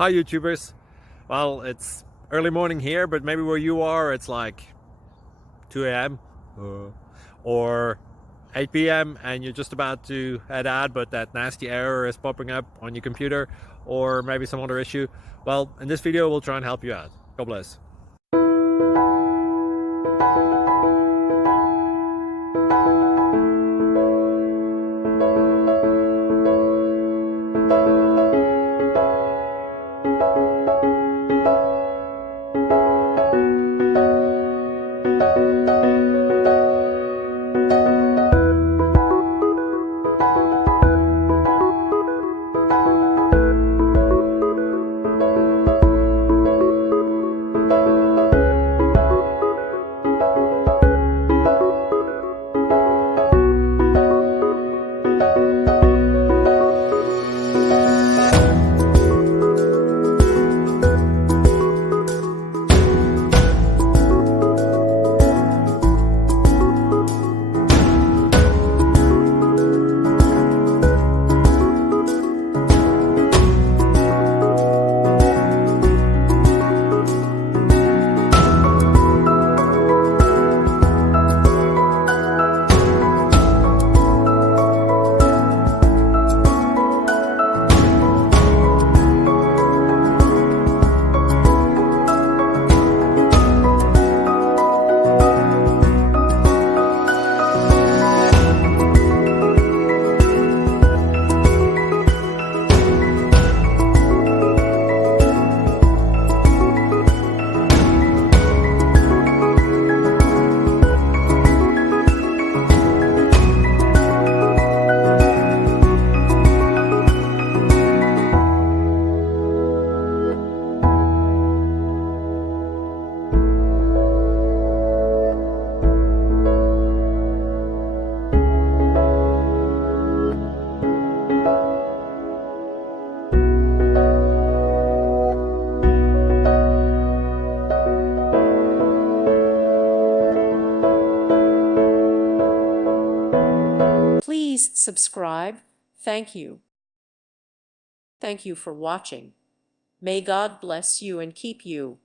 Hi YouTubers. Well, it's early morning here, but maybe where you are it's like 2 a.m. Or 8 p.m. and you're just about to head out, but that nasty error is popping up on your computer, or maybe some other issue. Well, in this video we'll try and help you out. God bless. Please subscribe. Thank you. Thank you for watching. May God bless you and keep you.